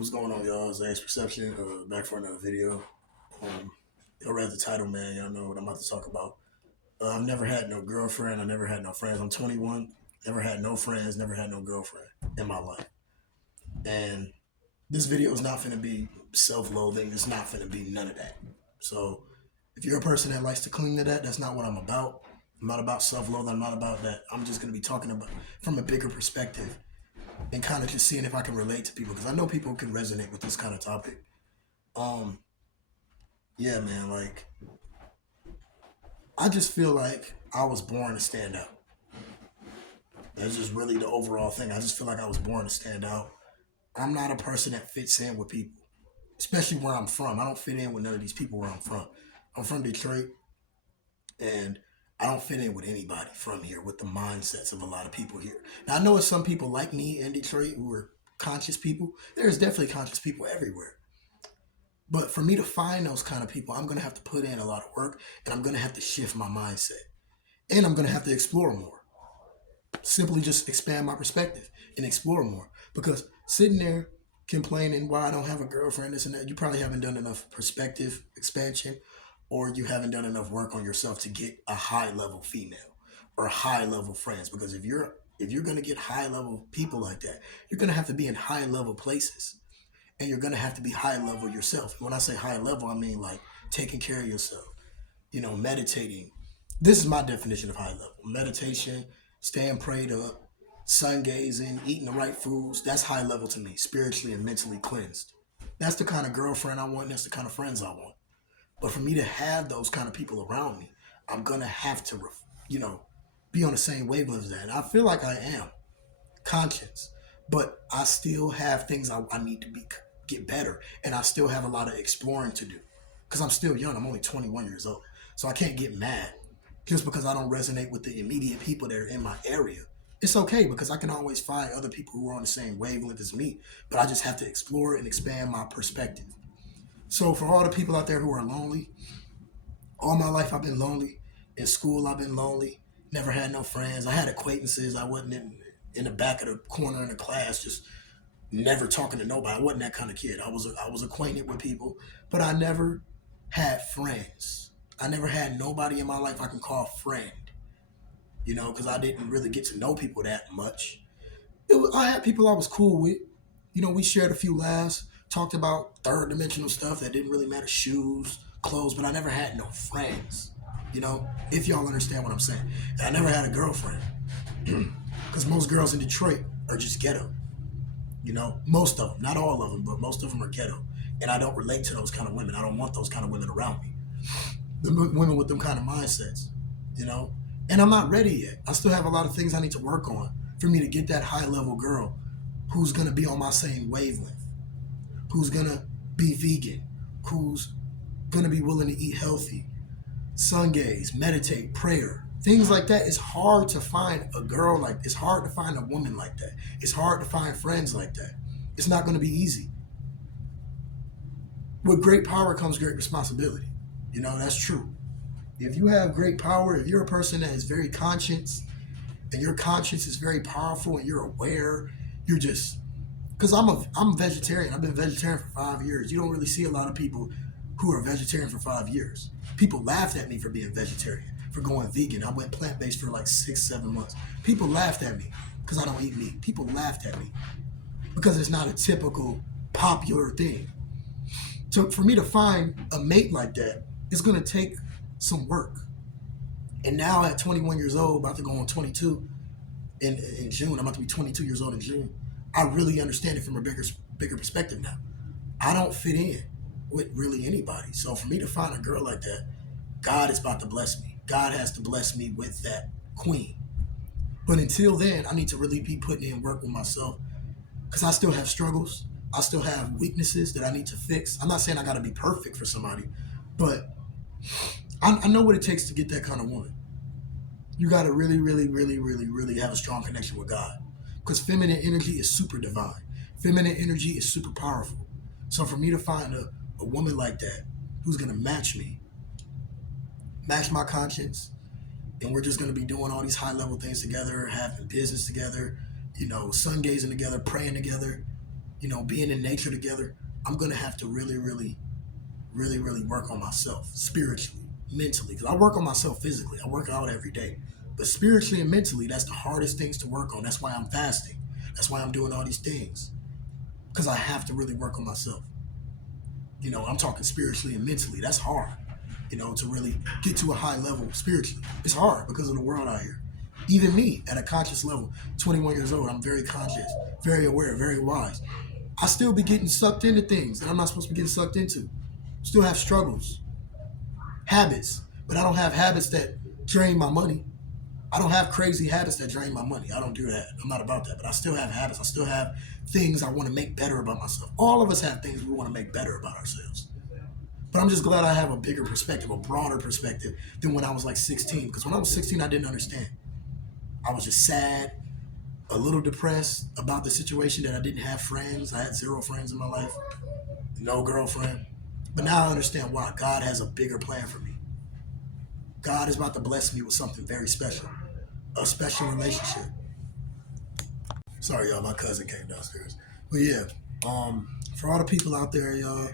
What's going on, y'all? It's Ace Perception, back for another video. Y'all read the title, man. Y'all know what I'm about to talk about. I've never had no girlfriend. I never had no friends. I'm 21. Never had no friends. Never had no girlfriend in my life. And this video is not going to be self-loathing. It's not going to be none of that. So if you're a person that likes to cling to that, that's not what I'm about. I'm not about self-loathing. I'm not about that. I'm just going to be talking about from a bigger perspective and kind of just seeing if I can relate to people because I know people can resonate with this kind of topic. Um, yeah, man, like I just feel like I was born to stand out. That's just really the overall thing. I just feel like I was born to stand out. I'm not a person that fits in with people, especially where I'm from. I don't fit in with none of these people where I'm from. I'm from Detroit, and I don't fit in with anybody from here with the mindsets of a lot of people here. Now, I know it's some people like me in Detroit who are conscious people. There's definitely conscious people everywhere. But for me to find those kind of people, I'm going to have to put in a lot of work and I'm going to have to shift my mindset. And I'm going to have to explore more. Simply just expand my perspective and explore more. Because sitting there complaining why I don't have a girlfriend, this and that, you probably haven't done enough perspective expansion or you haven't done enough work on yourself to get a high level female or high level friends. Because if you're going to get high level people like that, you're going to have to be in high level places. And you're going to have to be high level yourself. When I say high level, I mean like taking care of yourself, meditating. This is my definition of high level. Meditation, staying prayed up, sun gazing, eating the right foods. That's high level to me, spiritually and mentally cleansed. That's the kind of girlfriend I want. That's the kind of friends I want. But for me to have those kind of people around me, I'm going to have to, be on the same wavelength as that. And I feel like I am conscious, but I still have things I need to get better, and I still have a lot of exploring to do because I'm still young. I'm only 21 years old, so I can't get mad just because I don't resonate with the immediate people that are in my area. It's okay because I can always find other people who are on the same wavelength as me, but I just have to explore and expand my perspective. So for all the people out there who are lonely, all my life I've been lonely. In school I've been lonely. Never had no friends. I had acquaintances. I wasn't in the back of the corner in the class just never talking to nobody. I wasn't that kind of kid. I was acquainted with people, but I never had friends. I never had nobody in my life I can call friend, because I didn't really get to know people that much. I had people I was cool with. We shared a few laughs, talked about third dimensional stuff that didn't really matter, shoes, clothes, but I never had no friends, if y'all understand what I'm saying. And I never had a girlfriend because most girls in Detroit are just ghetto. Most of them, not all of them, but most of them are ghetto. And I don't relate to those kind of women. I don't want those kind of women around me. The women with them kind of mindsets, you know? And I'm not ready yet. I still have a lot of things I need to work on for me to get that high level girl who's going to be on my same wavelength, who's going to be vegan, who's going to be willing to eat healthy, sun gaze, meditate, prayer. Things like that. It's hard to find a girl it's hard to find a woman like that. It's hard to find friends like that. It's not going to be easy. With great power comes great responsibility. That's true. If you have great power, if you're a person that is very conscious and your conscience is very powerful and you're aware, you're just, because I'm vegetarian. I've been vegetarian for 5 years. You don't really see a lot of people who are vegetarian for 5 years. People laughed at me for being vegetarian, for going vegan. I went plant-based for like 6-7 months. People laughed at me because I don't eat meat. People laughed at me because it's not a typical popular thing. So for me to find a mate like that, it's going to take some work. And now at 21 years old, about to go on 22 in June, I'm about to be 22 years old in June, I really understand it from a bigger perspective now. I don't fit in with really anybody. So for me to find a girl like that, God is about to bless me. God has to bless me with that queen. But until then, I need to really be putting in work with myself because I still have struggles. I still have weaknesses that I need to fix. I'm not saying I got to be perfect for somebody, but I know what it takes to get that kind of woman. You got to really, really, really, really, really have a strong connection with God because feminine energy is super divine. Feminine energy is super powerful. So for me to find a woman like that who's going to match me, match my conscience, and we're just going to be doing all these high level things together, having business together, sun gazing together, praying together. being in nature together, I'm gonna have to really, really, really, really work on myself spiritually, mentally. Because I work on myself physically. I work out every day. But spiritually and mentally, that's the hardest things to work on. That's why I'm fasting. That's why I'm doing all these things. Because I have to really work on myself. I'm talking spiritually and mentally. That's hard, to really get to a high level spiritually. It's hard because of the world out here. Even me, at a conscious level, 21 years old, I'm very conscious, very aware, very wise. I still be getting sucked into things that I'm not supposed to be getting sucked into. Still have struggles, habits, but I don't have habits that drain my money. I don't have crazy habits that drain my money. I don't do that. I'm not about that. But I still have habits. I still have things I want to make better about myself. All of us have things we want to make better about ourselves. But I'm just glad I have a bigger perspective, a broader perspective than when I was like 16. Because when I was 16, I didn't understand. I was just sad, a little depressed about the situation that I didn't have friends. I had 0 friends in my life, no girlfriend. But now I understand why. God has a bigger plan for me. God is about to bless me with something very special, a special relationship. Sorry, y'all, my cousin came downstairs. But yeah, for all the people out there, y'all,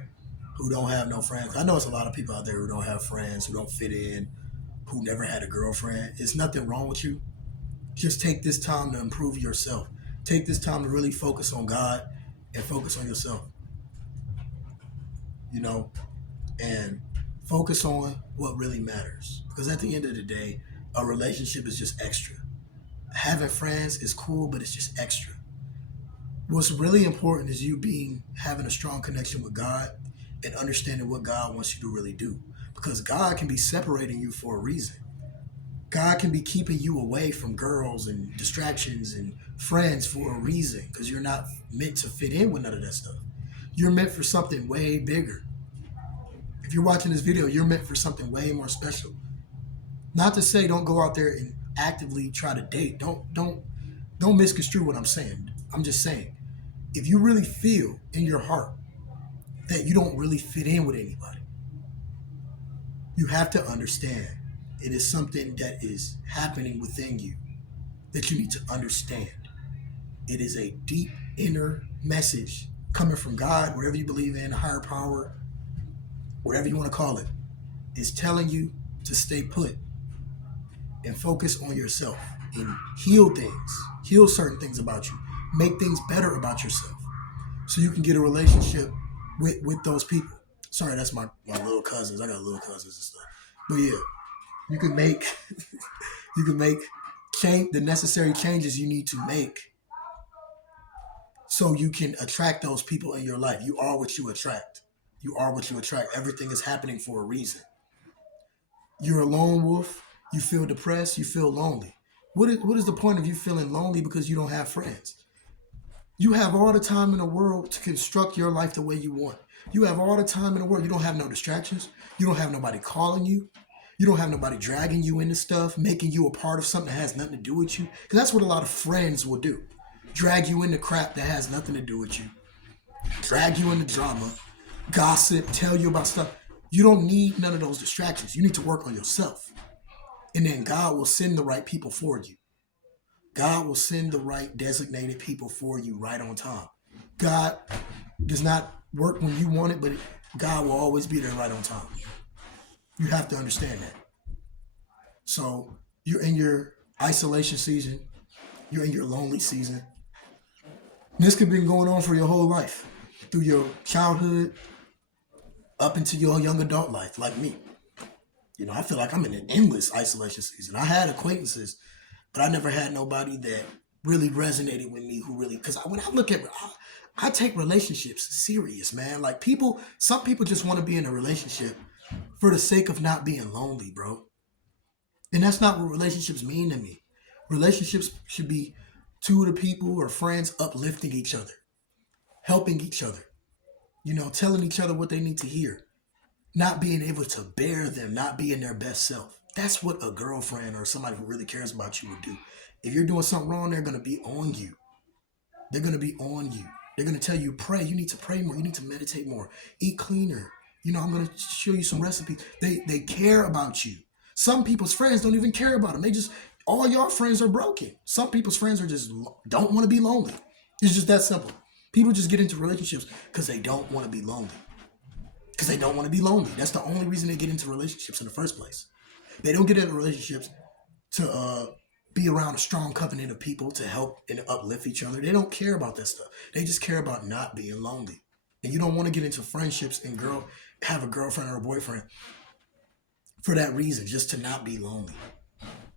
who don't have no friends, I know it's a lot of people out there who don't have friends, who don't fit in, who never had a girlfriend. It's nothing wrong with you. Just take this time to improve yourself. Take this time to really focus on God and focus on yourself. And focus on what really matters. Because at the end of the day, a relationship is just extra. Having friends is cool, but it's just extra. What's really important is you having a strong connection with God and understanding what God wants you to really do. Because God can be separating you for a reason. God can be keeping you away from girls and distractions and friends for a reason, because you're not meant to fit in with none of that stuff. You're meant for something way bigger. If you're watching this video, you're meant for something way more special. Not to say don't go out there and actively try to date. Don't misconstrue what I'm saying. I'm just saying, if you really feel in your heart that you don't really fit in with anybody, you have to understand it is something that is happening within you that you need to understand. It is a deep inner message coming from God, whatever you believe in, higher power, whatever you want to call it, is telling you to stay put and focus on yourself and heal things, heal certain things about you, make things better about yourself so you can get a relationship with those people. Sorry, that's my little cousins. I got little cousins and stuff. But yeah, you can make the necessary changes you need to make so you can attract those people in your life. You are what you attract. You are what you attract. Everything is happening for a reason. You're a lone wolf. You feel depressed. You feel lonely. What is the point of you feeling lonely because you don't have friends? You have all the time in the world to construct your life the way you want. You have all the time in the world. You don't have no distractions. You don't have nobody calling you. You don't have nobody dragging you into stuff, making you a part of something that has nothing to do with you. Because that's what a lot of friends will do. Drag you into crap that has nothing to do with you. Drag you into drama. Gossip. Tell you about stuff. You don't need none of those distractions. You need to work on yourself. And then God will send the right people for you. God will send the right designated people for you right on time. God does not work when you want it, but God will always be there right on time. You have to understand that. So you're in your isolation season. You're in your lonely season. This could be going on for your whole life, through your childhood up into your young adult life, like me. I feel like I'm in an endless isolation season. I had acquaintances, but I never had nobody that really resonated with me because when I look at, I take relationships serious, man. Like some people just want to be in a relationship for the sake of not being lonely, bro. And that's not what relationships mean to me. Relationships should be two of the people or friends uplifting each other, helping each other, telling each other what they need to hear, not being able to bear them, not being their best self. That's what a girlfriend or somebody who really cares about you would do. If you're doing something wrong, they're going to be on you. They're going to be on you. They're going to tell you, pray. You need to pray more. You need to meditate more. Eat cleaner. I'm going to show you some recipes. They care about you. Some people's friends don't even care about them. All your friends are broken. Some people's friends are just don't want to be lonely. It's just that simple. People just get into relationships because they don't want to be lonely. Because they don't want to be lonely. That's the only reason they get into relationships in the first place. They don't get into relationships to be around a strong covenant of people to help and uplift each other. They don't care about that stuff. They just care about not being lonely. And you don't want to get into friendships and have a girlfriend or a boyfriend for that reason, just to not be lonely.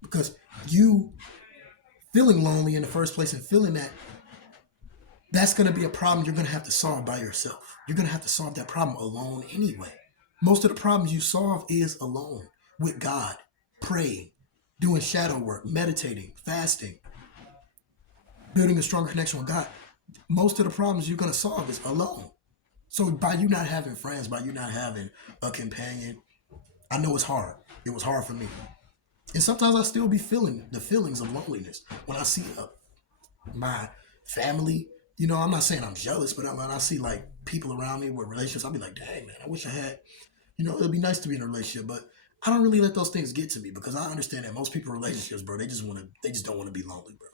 Because you feeling lonely in the first place and feeling that's going to be a problem you're going to have to solve by yourself. You're going to have to solve that problem alone anyway. Most of the problems you solve is alone with God, praying, doing shadow work, meditating, fasting, building a stronger connection with God. Most of the problems you're going to solve is alone. So by you not having friends, by you not having a companion, I know it's hard. It was hard for me. And sometimes I still be feeling the feelings of loneliness when I see my family. You know, I'm not saying I'm jealous, but when I see like people around me with relationships, I'll be like, dang, man, I wish I had, it'd be nice to be in a relationship, but I don't really let those things get to me because I understand that most people in relationships, bro, they just don't want to be lonely, bro.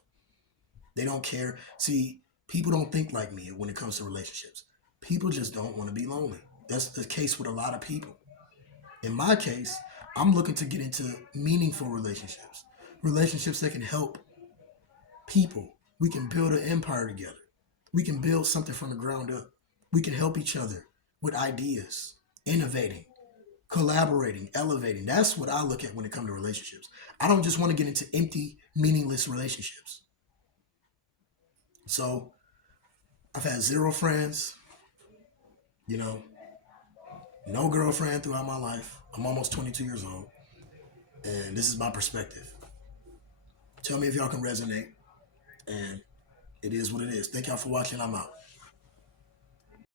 They don't care. See, people don't think like me when it comes to relationships. People just don't want to be lonely. That's the case with a lot of people. In my case, I'm looking to get into meaningful relationships that can help people. We can build an empire together. We can build something from the ground up. We can help each other with ideas, innovating, collaborating, elevating. That's what I look at when it comes to relationships. I don't just want to get into empty, meaningless relationships. So I've had 0 friends, no girlfriend throughout my life. I'm almost 22 years old. And this is my perspective. Tell me if y'all can resonate. And it is what it is. Thank y'all for watching. I'm out.